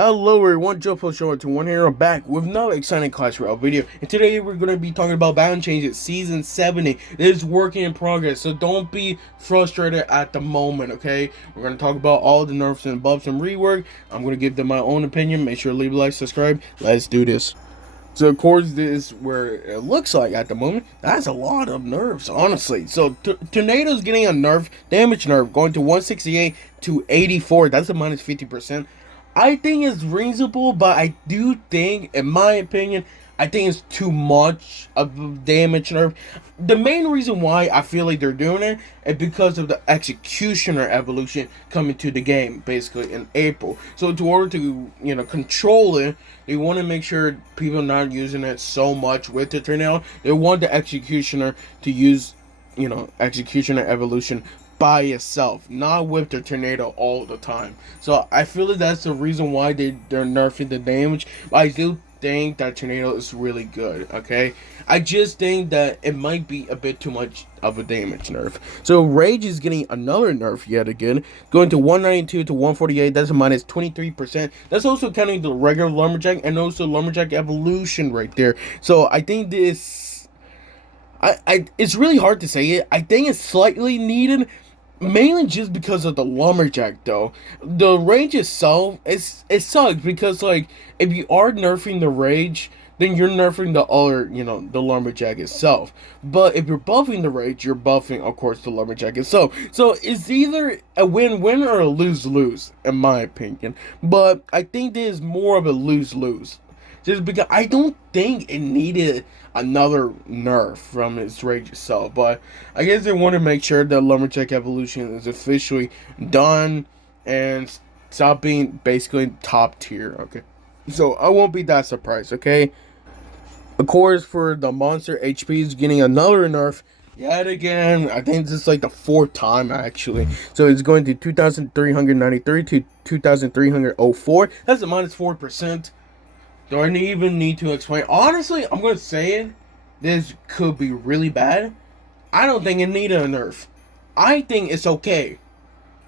Hello everyone, Joe Show 1 here. I'm back with another exciting Clash Royale video. And today we're going to be talking about balance changes season 70. It is working in progress, so don't be frustrated at the moment, okay? We're going to talk about all the nerfs and buffs and rework. I'm going to give them my own opinion. Make sure to leave a like, subscribe. Let's do this. So of course this is where it looks like at the moment. That's a lot of nerfs, honestly. So Tornado's getting a nerf, damage nerf, going to 168 to 84. That's a minus 50%. I think it's reasonable, but I do think, in my opinion, I think it's too much of a damage nerf. The main reason why I feel like they're doing it is because of the Executioner evolution coming to the game, basically, in April. So in order to, control it, they want to make sure people are not using it so much with the tornado. They want the Executioner to use, Executioner evolution by itself, not with the tornado all the time. So I feel like that's the reason why they're nerfing the damage. But I do think that tornado is really good, okay? I just think that it might be a bit too much of a damage nerf. So Rage is getting another nerf yet again, going to 192 to 148. That's a minus 23%. That's also counting the regular Lumberjack and also Lumberjack evolution right there. So I think this, it's really hard to say it. I think it's slightly needed, mainly just because of the Lumberjack, though. The Rage itself, it sucks because, like, if you are nerfing the Rage, then you're nerfing the other, the Lumberjack itself. But if you're buffing the Rage, you're buffing, of course, the Lumberjack itself. So it's either a win-win or a lose-lose, in my opinion. But I think there's more of a lose-lose. Just because I don't think it needed another nerf from its Rage itself. But I guess they want to make sure that Lumberjack evolution is officially done and stop being basically top tier, okay? So I won't be that surprised, okay? Of course, for the monster, HP is getting another nerf yet again. I think this is like the fourth time, actually. So it's going to 2,393 to 2,304. That's a minus 4%. Do I even need to explain? Honestly, I'm going to say it. This could be really bad. I don't think it needed a nerf. I think it's okay.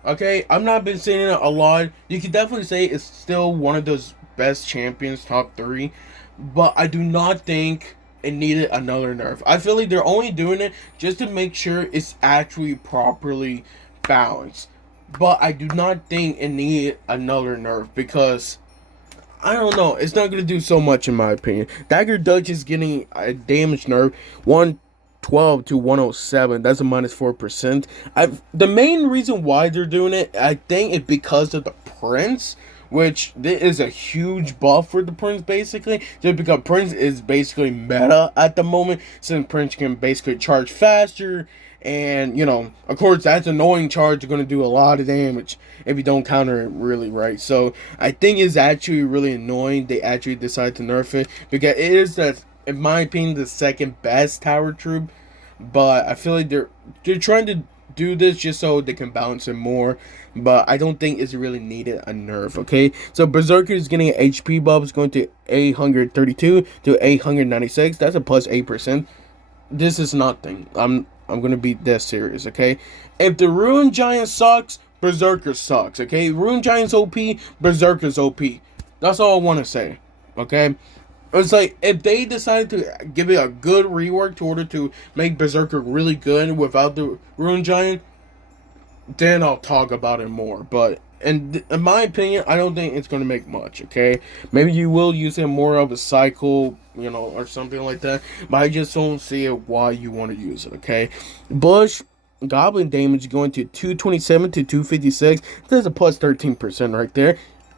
Okay? I've not been saying it a lot. You can definitely say it's still one of those best champions, top 3. But I do not think it needed another nerf. I feel like they're only doing it just to make sure it's actually properly balanced. But I do not think it needed another nerf because I don't know. It's not going to do so much in my opinion. Dagger Dutch is getting a damage nerf. 112 to 107. That's a minus 4%. The main reason why they're doing it, I think, is because of the Prince. Which, this is a huge buff for the Prince, basically. Just because Prince is basically meta at the moment. Since Prince can basically charge faster. And, of course, that's annoying charge. You're going to do a lot of damage if you don't counter it really right. So, I think it's actually really annoying they actually decide to nerf it. Because it is, in my opinion, the second best tower troop. But I feel like they're trying to do this just so they can balance it more. But I don't think it's really needed a nerf, okay? So Berserker is getting an HP buff. It's going to 832 to 896. That's a plus 8%. This is nothing. I'm going to be that serious, okay? If the Ruin Giant sucks, Berserker sucks, okay? Ruin Giant's OP, Berserker's OP. That's all I want to say, okay? It's like, if they decide to give it a good rework in order to make Berserker really good without the Ruin Giant, then I'll talk about it more. But in my opinion, I don't think it's going to make much, okay? Maybe you will use it more of a cycle, or something like that. But I just don't see it why you want to use it, okay? Bush Goblin damage going to 227 to 256. That's a plus 13% right there.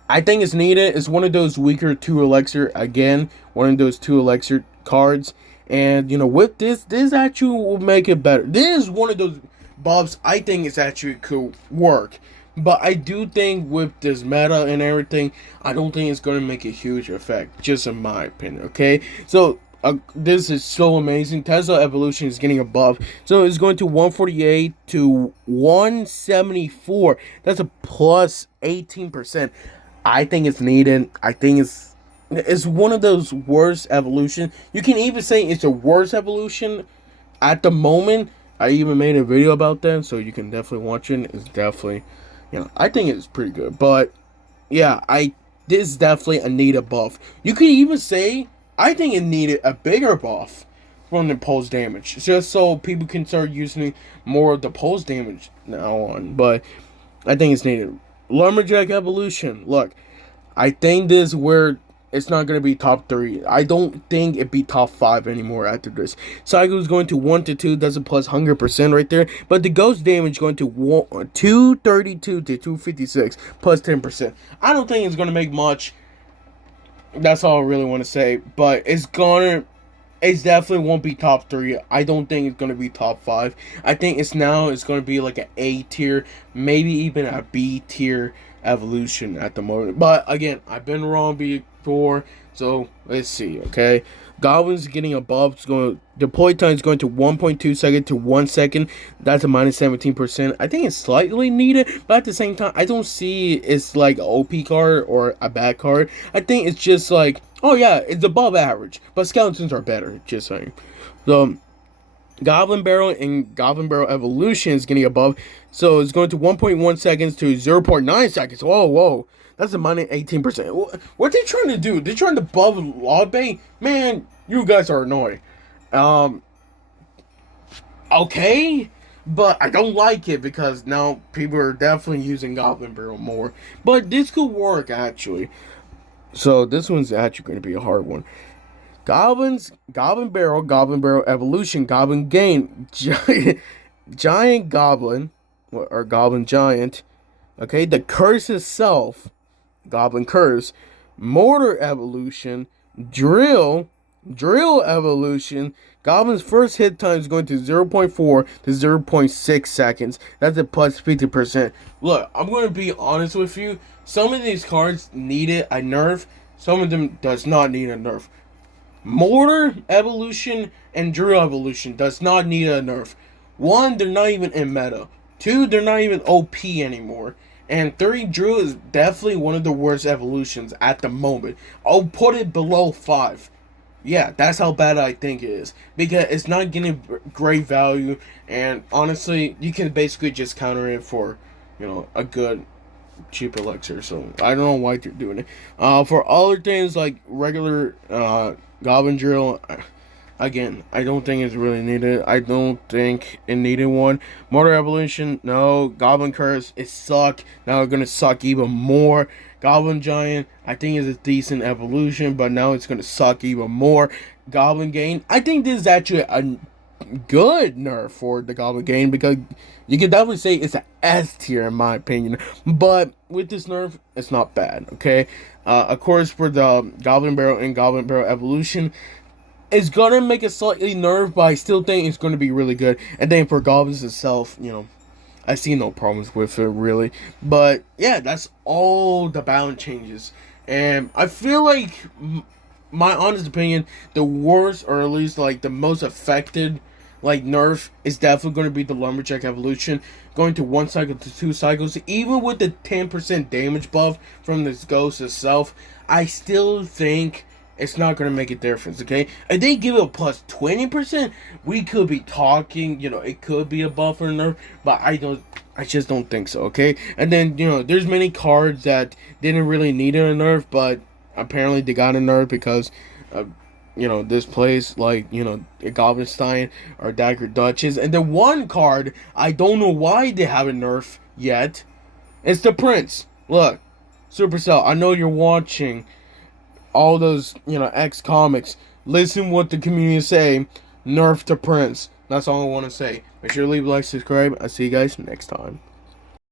I think it's needed. It's one of those weaker 2 elixir. Again, one of those 2 elixir cards. And, with this actually will make it better. This is one of those buffs I think it's actually could work. But I do think with this meta and everything, I don't think it's going to make a huge effect. Just in my opinion, okay? So, this is so amazing. Tesla Evolution is getting a buff. So, it's going to 148 to 174. That's a plus 18%. I think it's needed. I think it's one of those worst evolution. You can even say it's a worst evolution at the moment. I even made a video about that, so you can definitely watch it. It's definitely, I think it's pretty good. But yeah, I this is definitely a needed buff. You could even say, I think it needed a bigger buff from the pulse damage, just so people can start using more of the pulse damage now on. But I think it's needed. Lumberjack evolution. Look, I think this is where it's not going to be top 3. I don't think it'd be top 5 anymore after this. Cycle is going to 1 to 2. That's a plus 100% right there. But the ghost damage going to 232 to 256 plus 10%. I don't think it's going to make much. That's all I really want to say. But it's definitely won't be top 3. I don't think it's going to be top 5. I think it's going to be like an A tier, maybe even a B tier evolution at the moment. But again, I've been wrong before, so let's see. Okay, Goblin's getting a buff. It's going deploy time is going to 1.2 second to 1 second. That's a minus 17%. I think it's slightly needed, but at the same time, I don't see it's like an OP card or a bad card. I think it's just like, oh yeah, it's above average, but skeletons are better. Just saying. So Goblin Barrel and Goblin Barrel Evolution is getting above. So it's going to 1.1 seconds to 0.9 seconds. Whoa. That's a minus 18%. What are they trying to do? They're trying to buff Law Bay? Man, you guys are annoying. Okay. But I don't like it because now people are definitely using Goblin Barrel more. But this could work, actually. So this one's actually going to be a hard one. Goblin Barrel Evolution, Goblin Gain, Giant Goblin, or Goblin Giant, okay, the Curse itself, Goblin Curse, Mortar Evolution, Drill Evolution, Goblin's first hit time is going to 0.4 to 0.6 seconds. That's a plus 50%. Look, I'm going to be honest with you. Some of these cards needed a nerf. Some of them does not need a nerf. Mortar Evolution and Drill Evolution does not need a nerf. 1, they're not even in meta. 2, they're not even OP anymore. And 3, Drill is definitely one of the worst evolutions at the moment. I'll put it below 5. Yeah, that's how bad I think it is. Because it's not getting great value. And honestly, you can basically just counter it for, a good cheap elixir. So I don't know why they're doing it. For other things like regular Goblin Drill, again, I don't think it's really needed. I don't think it needed one. Mortar Evolution, no. Goblin Curse, it sucked. Now it's gonna suck even more. Goblin Giant, I think is a decent evolution, but now it's gonna suck even more. Goblin Gain, I think this is actually a good nerf for the Goblin Gain because you can definitely say it's an S tier in my opinion. But with this nerf, it's not bad. Okay, of course for the Goblin Barrel and Goblin Barrel Evolution, it's gonna make a slightly nerf, but I still think it's gonna be really good. And then for Goblins itself, I see no problems with it really. But yeah, that's all the balance changes, and I feel like my honest opinion, the worst, or at least like the most affected nerf is definitely going to be the Lumberjack evolution, going to 1 cycle to 2 cycles. Even with the 10% damage buff from this ghost itself, I still think it's not going to make a difference. Okay, if they give it a plus 20%, we could be talking, it could be a buff or a nerf, but I just don't think so. Okay, and then there's many cards that didn't really need a nerf, but apparently they got a nerf because this place, like, Goblinstein or Dagger Duchess. And the one card, I don't know why they haven't nerfed yet. It's the Prince. Look, Supercell, I know you're watching all those, X comics. Listen what the community say. Nerf the Prince. That's all I want to say. Make sure to leave a like, subscribe. I'll see you guys next time.